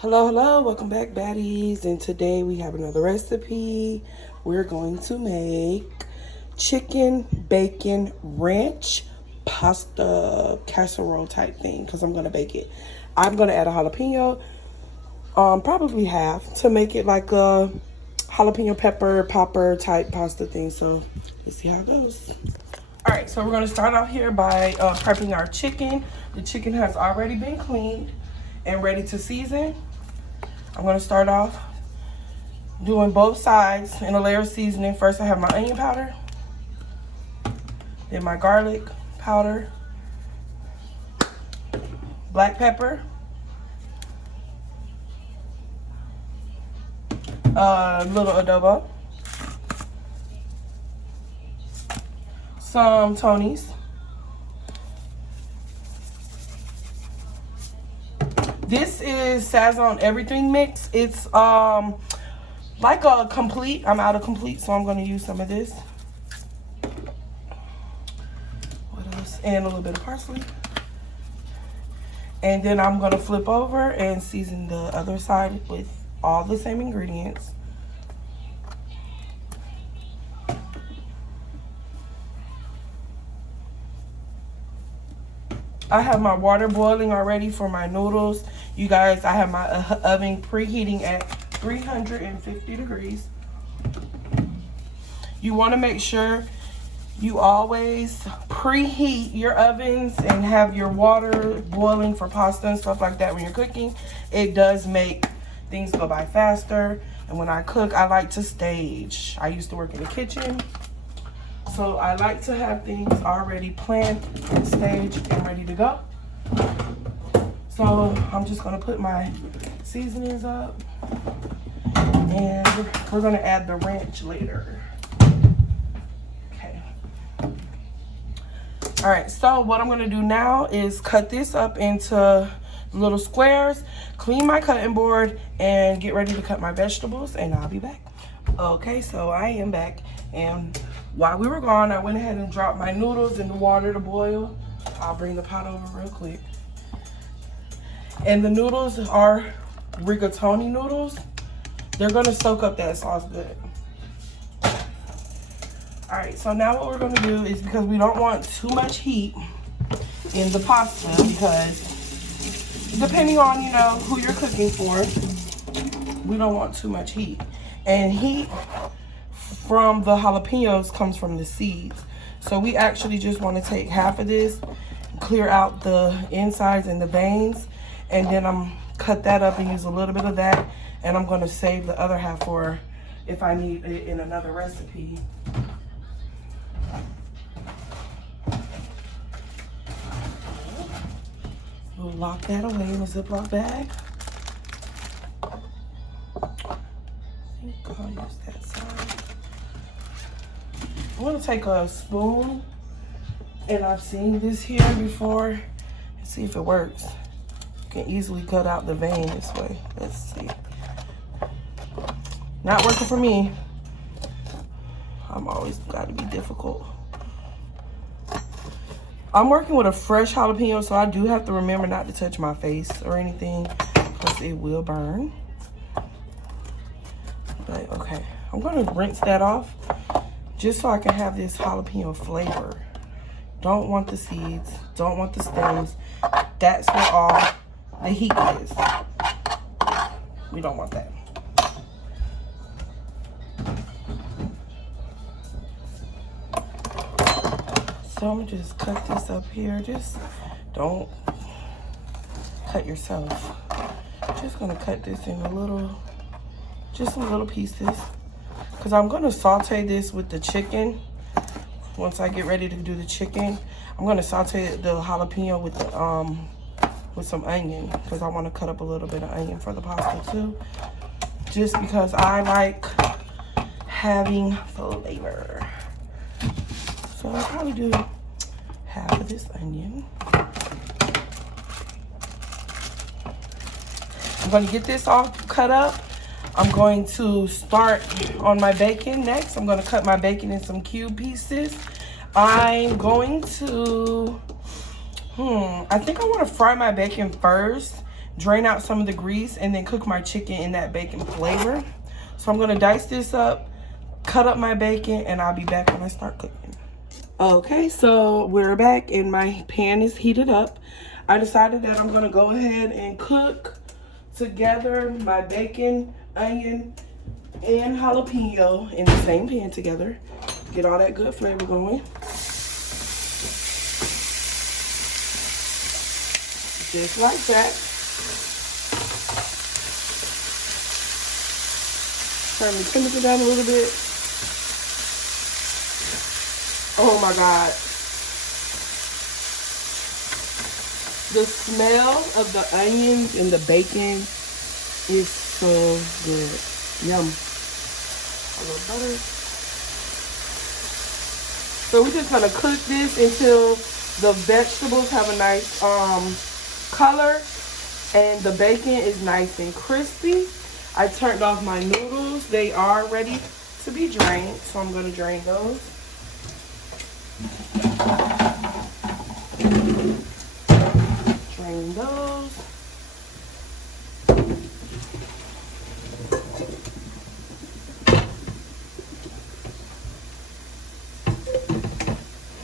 Hello, hello, welcome back, baddies. And today we have another recipe. We're going to make chicken bacon ranch pasta casserole type thing because I'm gonna bake it. I'm gonna add a jalapeno, probably half, to make it like a jalapeno pepper popper type pasta thing. So let's see how it goes. All right, so we're gonna start off here by prepping our chicken. The chicken has already been cleaned and ready to season. I'm gonna start off doing both sides in a layer of seasoning. First, I have my onion powder, then my garlic powder, black pepper, a little adobo, some Tony's. This is Sazon Everything Mix. It's like a complete. I'm out of complete, so I'm going to use some of this. What else? And a little bit of parsley. And then I'm going to flip over and season the other side with all the same ingredients. I have my water boiling already for my noodles. You guys, I have my oven preheating at 350 degrees. You want to make sure you always preheat your ovens and have your water boiling for pasta and stuff like that when you're cooking. It does make things go by faster. And when I cook, I like to stage. I used to work in the kitchen, so I like to have things already planned and staged and ready to go. So I'm just gonna put my seasonings up, and we're gonna add the ranch later. Okay. All right, so what I'm gonna do now is cut this up into little squares, clean my cutting board, and get ready to cut my vegetables, and I'll be back. Okay, so I am back, and while we were gone, I went ahead and dropped my noodles in the water to boil. I'll bring the pot over real quick. And the noodles are rigatoni noodles. They're gonna soak up that sauce good. All right, so now what we're gonna do is, because we don't want too much heat in the pasta, because depending on, you know, who you're cooking for, we don't want too much heat. And heat from the jalapenos comes from the seeds. So we actually just want to take half of this, clear out the insides and the veins, and then I'm cut that up and use a little bit of that, and I'm going to save the other half for if I need it in another recipe. We'll lock that away in a Ziploc bag. I think I'll use that side. I'm gonna take a spoon, and I've seen this here before, and see if it works. You can easily cut out the vein this way. Let's see. Not working for me. I'm always gotta be difficult. I'm working with a fresh jalapeno, so I do have to remember not to touch my face or anything, because it will burn. But okay, I'm gonna rinse that off, just so I can have this jalapeno flavor. Don't want the seeds, don't want the stems. That's where all the heat is. We don't want that. So I'm gonna just cut this up here. Just don't cut yourself. Just gonna cut this in just some little pieces, because I'm gonna saute this with the chicken. Once I get ready to do the chicken, I'm gonna saute the jalapeno with some onion, because I want to cut up a little bit of onion for the pasta too, just because I like having flavor. So I'll probably do half of this onion. I'm gonna get this all cut up. I'm going to start on my bacon next. I'm going to cut my bacon in some cube pieces. I'm going to, I think I want to fry my bacon first, drain out some of the grease, and then cook my chicken in that bacon flavor. So I'm gonna dice this up, cut up my bacon, and I'll be back when I start cooking. Okay, so we're back and my pan is heated up. I decided that I'm gonna go ahead and cook together my bacon, onion, and jalapeno in the same pan together. Get all that good flavor going. Just like that. Turn the temperature down a little bit. Oh my God. The smell of the onions and the bacon is so good. Yum. A little butter. So we're just gonna cook this until the vegetables have a nice color and the bacon is nice and crispy. I turned off my noodles. They are ready to be drained, so I'm gonna drain those. Drain those.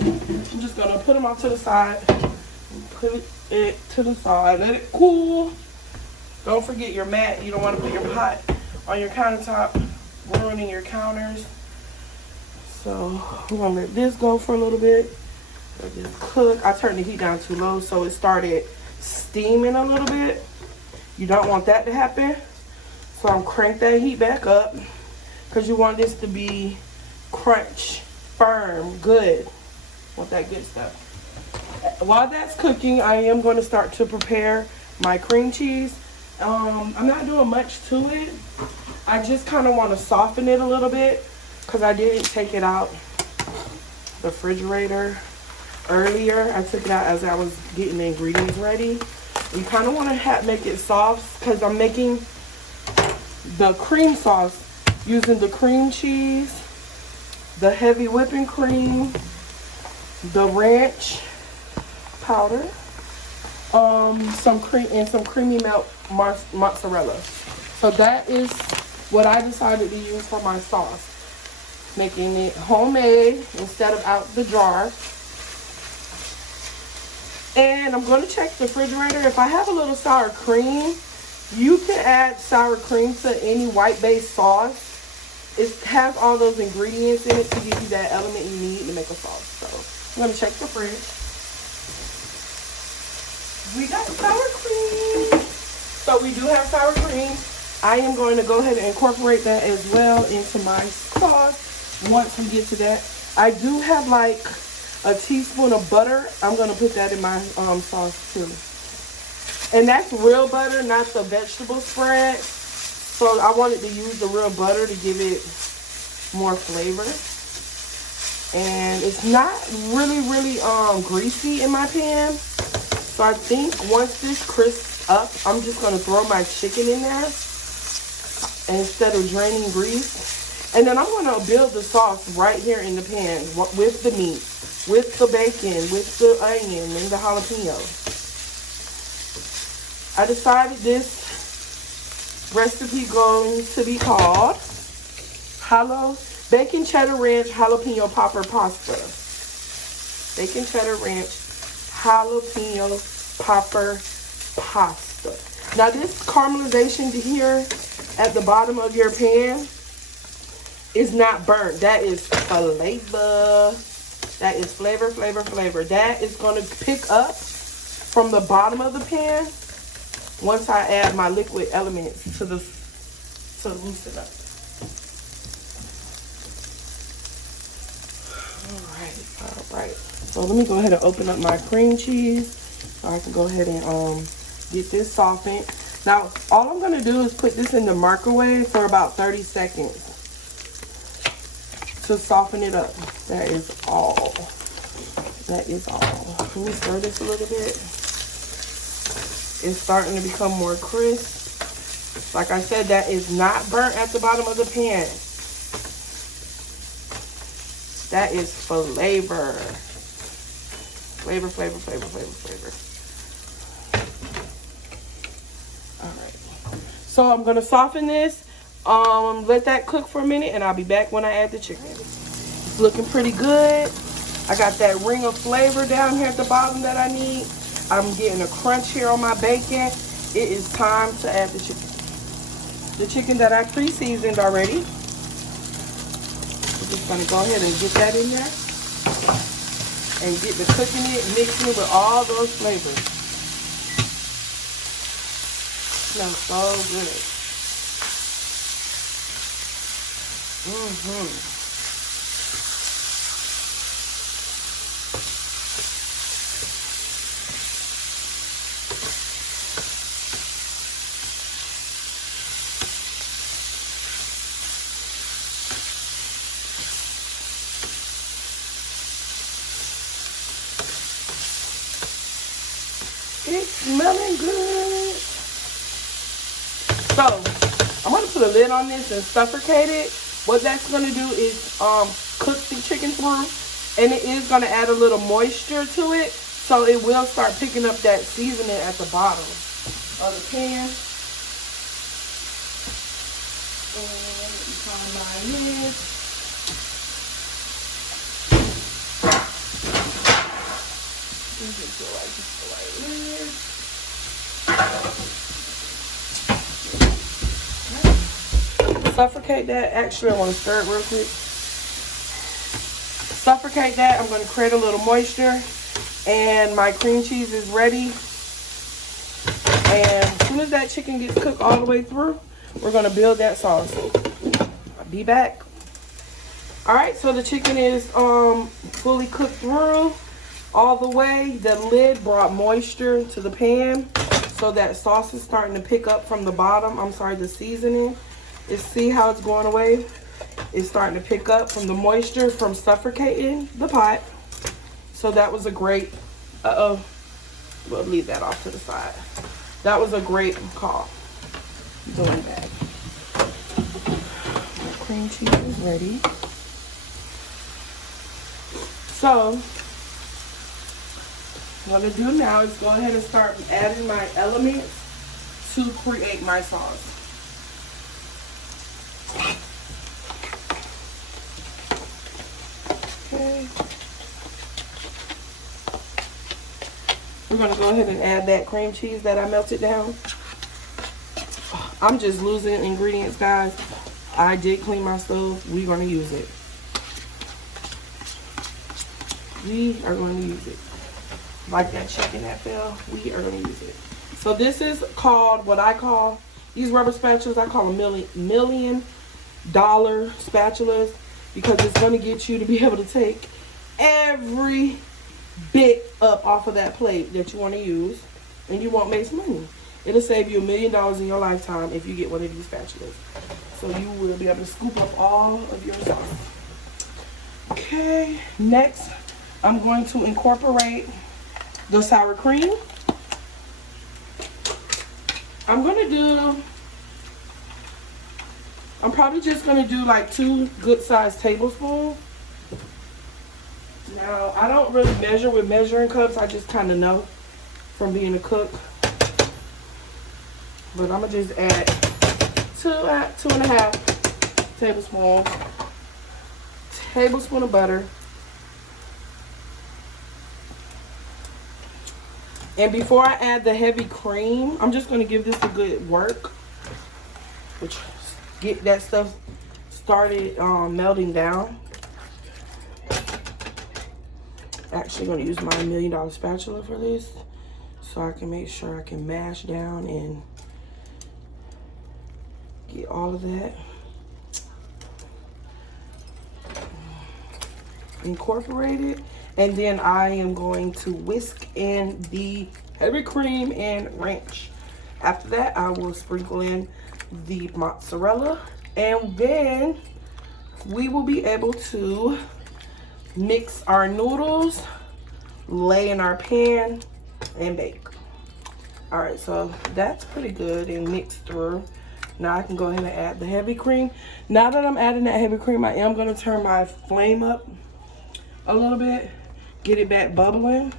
I'm just gonna put them off to the side. Put it to the side. Let it cool. Don't forget your mat. You don't want to put your pot on your countertop, ruining your counters. So we're gonna let this go for a little bit. Let this cook. I turned the heat down too low, so it started steaming a little bit. You don't want that to happen. So I'm crank that heat back up because you want this to be crunch, firm, good. Want that good stuff. While that's cooking, I am going to start to prepare my cream cheese. I'm not doing much to it. I just kind of want to soften it a little bit because I didn't take it out the refrigerator earlier. I took it out as I was getting the ingredients ready. You kind of want to make it soft because I'm making the cream sauce using the cream cheese, the heavy whipping cream, the ranch powder, some cream and some creamy milk mozzarella. So that is what I decided to use for my sauce. Making it homemade instead of out the jar. And I'm going to check the refrigerator. If I have a little sour cream, you can add sour cream to any white-based sauce. It has all those ingredients in it to give you that element you need to make a sauce. So I'm going to check the fridge. We got sour cream. So we do have sour cream. I am going to go ahead and incorporate that as well into my sauce once we get to that. I do have like a teaspoon of butter. I'm going to put that in my sauce too. And that's real butter, not the vegetable spread. So I wanted to use the real butter to give it more flavor. And it's not really greasy in my pan. So I think once this crisps up, I'm just going to throw my chicken in there instead of draining grease. And then I'm going to build the sauce right here in the pan with the meat, with the bacon, with the onion, and the jalapeno. I decided this recipe going to be called Bacon Cheddar Ranch Jalapeno Popper Pasta. Bacon Cheddar Ranch Jalapeno Popper Pasta. Now this caramelization here at the bottom of your pan is not burnt. That is flavor. That is flavor. That is going to pick up from the bottom of the pan once I add my liquid elements to loosen up. All right. So let me go ahead and open up my cream cheese so I can go ahead and get this softened. Now, all I'm going to do is put this in the microwave for about 30 seconds to soften it up. That is all. Let me stir this a little bit. It's starting to become more crisp. Like I said, that is not burnt at the bottom of the pan. That is flavor. Flavor. So I'm gonna soften this, let that cook for a minute, and I'll be back when I add the chicken. It's looking pretty good. I got that ring of flavor down here at the bottom that I need. I'm getting a crunch here on my bacon. It is time to add the chicken. The chicken that I pre-seasoned already. We're just gonna go ahead and get that in there and get the cooking it, mixing it with all those flavors. Smells so good. It's smelling good. So I'm gonna put a lid on this and suffocate it. What that's gonna do is cook the chicken through, and it is gonna add a little moisture to it, so it will start picking up that seasoning at the bottom of the pan. And let me find my lid. Get the right lid. Suffocate that. Actually, I want to stir it real quick. Suffocate that. I'm going to create a little moisture, and my cream cheese is ready. And as soon as that chicken gets cooked all the way through, we're going to build that sauce. I'll be back. All right, so the chicken is fully cooked through all the way. The lid brought moisture to the pan, so that sauce is starting to pick up from the bottom. I'm sorry, the seasoning. See how it's going away? It's starting to pick up from the moisture from suffocating the pot. So that was a great, we'll leave that off to the side. That was a great call. Going back. My cream cheese is ready. So what I'm gonna do now is go ahead and start adding my elements to create my sauce. Okay. We're gonna go ahead and add that cream cheese that I melted down. I'm just losing ingredients, guys. I did clean my stove. We're gonna use it. We are going to use it. Like that chicken that fell, we are going to use it. So this is called, what I call, these rubber spatulas, I call them $1 million spatulas, because it's going to get you to be able to take every bit up off of that plate that you want to use, and you won't waste money. It'll save you $1 million in your lifetime if you get one of these spatulas. So you will be able to scoop up all of your sauce. Okay, next I'm going to incorporate the sour cream. I'm probably just gonna do like 2 good sized tablespoons. Now, I don't really measure with measuring cups. I just kind of know from being a cook. But I'm gonna just add 2.5 tablespoons. Tablespoon of butter. And before I add the heavy cream, I'm just going to give this a good work, which get that stuff started melting down. Actually going to use my $1 million spatula for this, so I can make sure I can mash down and get all of that incorporated. And then I am going to whisk in the heavy cream and ranch. After that, I will sprinkle in the mozzarella. And then we will be able to mix our noodles, lay in our pan, and bake. All right, so that's pretty good and mixed through. Now I can go ahead and add the heavy cream. Now that I'm adding that heavy cream, I am going to turn my flame up a little bit. Get it back bubbling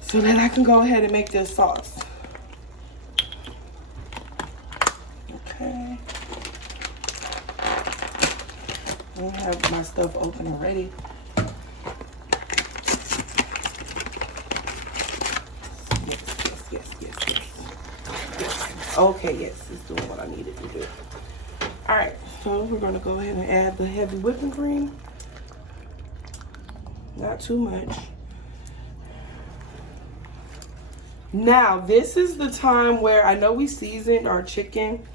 so that I can go ahead and make this sauce. I have my stuff open and ready. Yes. Okay, yes, it's doing what I needed to do. All right, so we're gonna go ahead and add the heavy whipping cream. Not too much. Now, this is the time where I know we seasoned our chicken,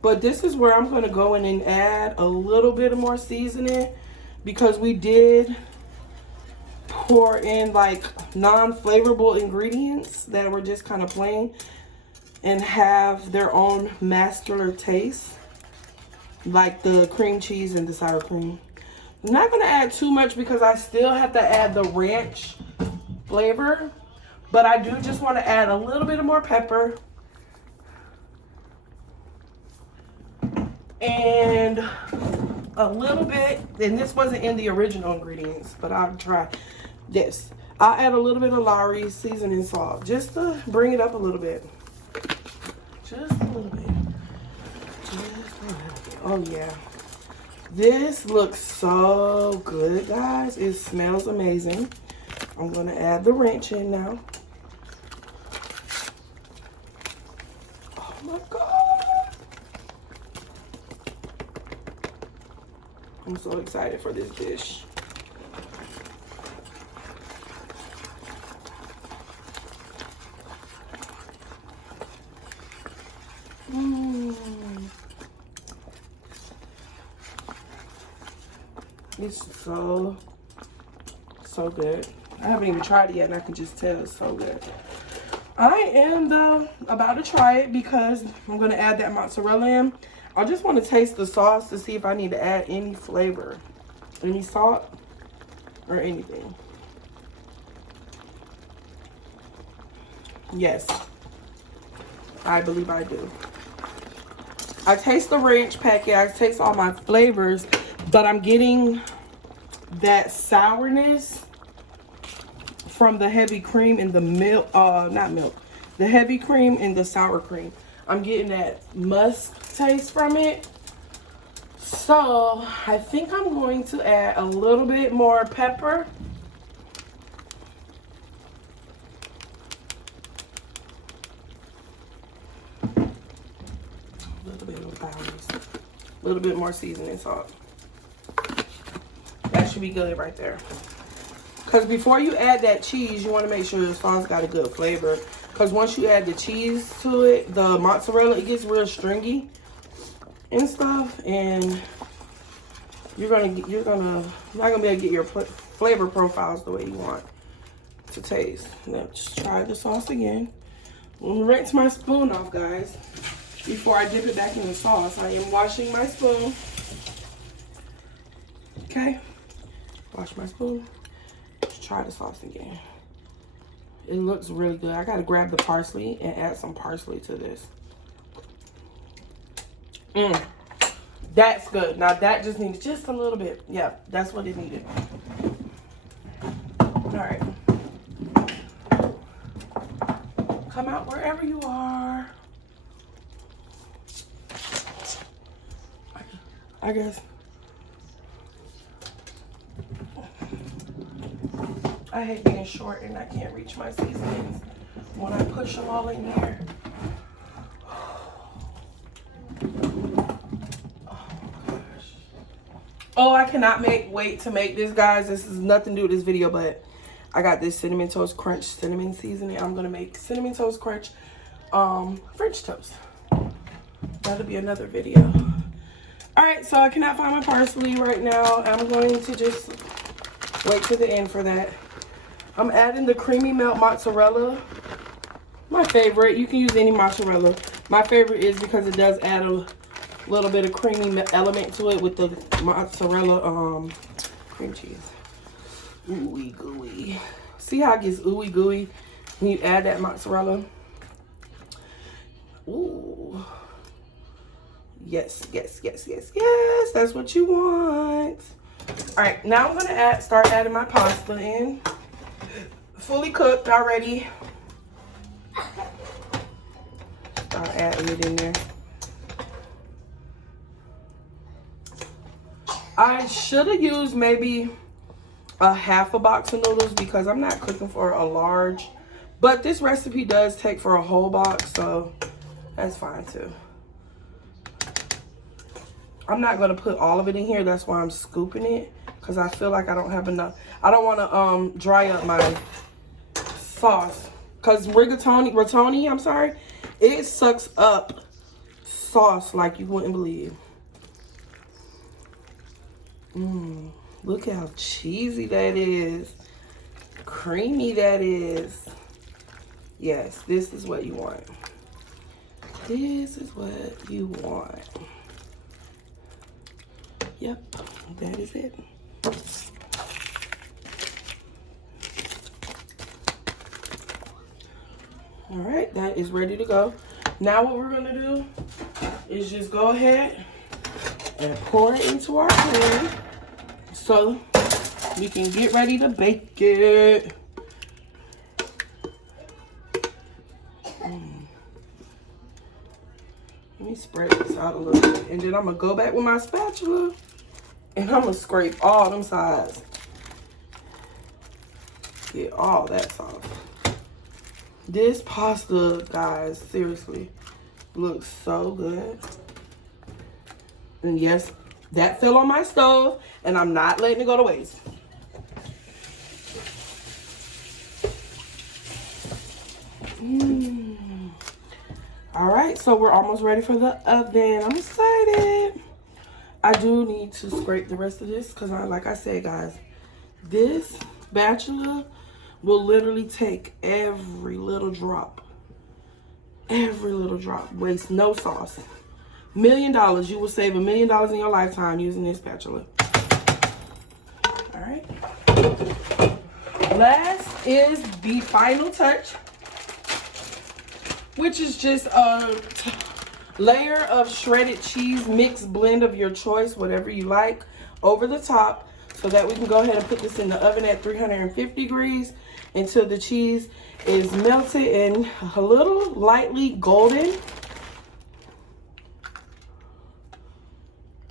but this is where I'm gonna go in and add a little bit of more seasoning, because we did pour in like non-flavorable ingredients that were just kind of plain and have their own master taste, like the cream cheese and the sour cream. I'm not gonna add too much because I still have to add the ranch flavor, but I do just want to add a little bit of more pepper and a little bit, and this wasn't in the original ingredients, but I'll try this. I'll add a little bit of Lowry's seasoning salt just to bring it up a little bit. Just a little bit. Just a little bit. Oh yeah. This looks so good, guys. It smells amazing. I'm gonna add the ranch in now. Oh my God. I'm so excited for this dish. It's so good. I haven't even tried it yet, and I can just tell it's so good. I am though about to try it because I'm gonna add that mozzarella in. I just want to taste the sauce to see if I need to add any flavor, any salt or anything. Yes, I believe I do. I taste the ranch packet, I taste all my flavors, but I'm getting that sourness from the heavy cream and the milk, not milk, the heavy cream and the sour cream. I'm getting that musk taste from it. So I think I'm going to add a little bit more pepper. A little bit of Baddies. A little bit more seasoning salt. That should be good right there. Because before you add that cheese, you want to make sure the sauce got a good flavor. Because once you add the cheese to it, the mozzarella, it gets real stringy and stuff. And you're not gonna be able to get your flavor profiles the way you want to taste. Let's try the sauce again. I'm gonna rinse my spoon off, guys, before I dip it back in the sauce. I am washing my spoon. Okay, wash my spoon. Let's try the sauce again. It looks really good. I gotta grab the parsley and add some parsley to this. That's good. Now that just needs just a little bit. Yeah, that's what it needed. All right. Come out wherever you are. I guess. I hate being short and I can't reach my seasonings when I push them all in here. Oh, I cannot wait to make this, guys. This is nothing to do with this video, but I got this Cinnamon Toast Crunch cinnamon seasoning. I'm gonna make Cinnamon Toast Crunch French toast. That'll be another video. All right, so I cannot find my parsley right now. I'm going to just wait to the end for that. I'm adding the creamy melt mozzarella. My favorite. You can use any mozzarella. My favorite is because it does add a little bit of creamy element to it with the mozzarella cream cheese. Ooey gooey. See how it gets ooey gooey when you add that mozzarella? Ooh. Yes, yes, yes, yes, yes. That's what you want. All right, now I'm gonna start adding my pasta in. Fully cooked already. Start adding it in there. I should have used maybe a half a box of noodles because I'm not cooking for a large. But this recipe does take for a whole box, so that's fine too. I'm not going to put all of it in here. That's why I'm scooping it, because I feel like I don't have enough. I don't want to dry up my sauce, because rigatoni, I'm sorry, it sucks up sauce like you wouldn't believe. Look how cheesy that is. Creamy that is. Yes, this is what you want. This is what you want. Yep, that is it. All right, that is ready to go. Now what we're gonna do is just go ahead and pour it into our pan so we can get ready to bake it. Let me spread this out a little bit, and then I'm gonna go back with my spatula and I'm gonna scrape all them sides. Get all that sauce. This pasta, guys, seriously, looks so good. And yes, that fell on my stove, and I'm not letting it go to waste. All right, so we're almost ready for the oven. I'm excited. I do need to scrape the rest of this because, like I said, guys, this spatula will literally take every little drop. Every little drop. Waste no sauce. $1 million. You will save $1 million in your lifetime using this spatula. All right. Last is the final touch, which is just a layer of shredded cheese, mixed blend of your choice, whatever you like, over the top, so that we can go ahead and put this in the oven at 350 degrees until the cheese is melted and a little lightly golden.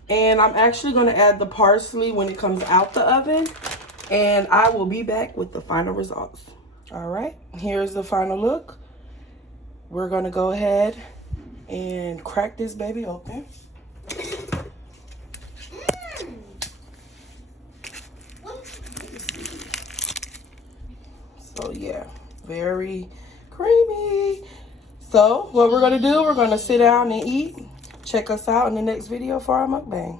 And I'm actually going to add the parsley when it comes out the oven, and I will be back with the final results. All right, here's the final look. We're going to go ahead and crack this baby open. So yeah, very creamy. So what we're going to do, we're going to sit down and eat. Check us out in the next video for our mukbang.